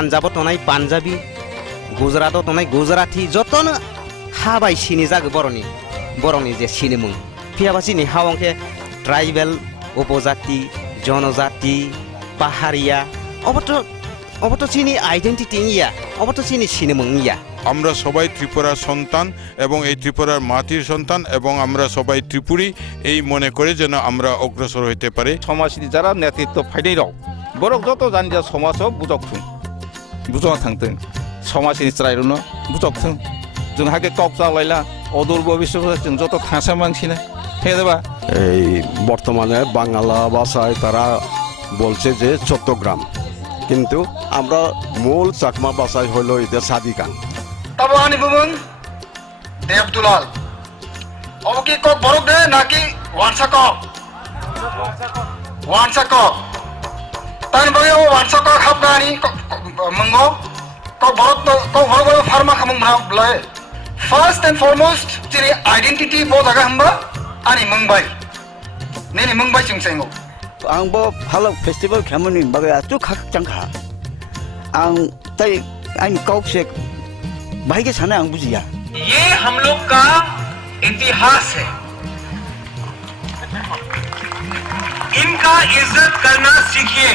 पान्जाबाव थानाय पान्जाबी गुजराताव थानाय गुजराती जतनो हाबाय सिनि जागो बर'नि जे सिनिमुं फियाबासिनि हावंखे ट्राइबेल उपजाति जनजाति पाहाड़िया অবতো চিনি আইডেন্টিটি ইয়া অবতো চিনি সিনেমং ইয়া আমরা সবাই ত্রিপুরার সন্তান এবং এই ত্রিপুরার মাটির সন্তান এবং আমরা সবাই ত্রিপুরী এই মনে করে যেন আমরা অগ্রসর হইতে পারি সমাজनि যারা নেতৃত্ব ফাইनाय दं বরক যত জানিয়া সমাজও বুজক थांथों समाजनि त्रायनो बुजकथों जोंहाके कक जालायला অদূর ভবিষ্যতে जों যত थासा मानसिना हेदेबा এই বর্তমানে বাংলা ভাষায় তারা বলছে যে চট্টগ্রাম কিন্তু আমরা মূল চাকমা ভাষায় হলো এটা সাদিকান তবে আনি বুবুন দেবদুলাল অবকি কক বরক দে নাকি ওয়ানসা কক তাই বগে ও ওয়ানসা cock হাবগানি Mongo cock Borok Pharma খামুং ব্লাই first and foremost যিনি আইডেন্টিটি বো জায়গা হামবা আনি মুম্বাই নেনি মুম্বাই চিংसेंगो आंबो भालो फेस्टिवल खामनि बागै आतु खाकचांखा आं तै आं कौसे भाई के साने आं बुझिया ये हम लोग का इतिहास है इनका इज्जत करना सीखिए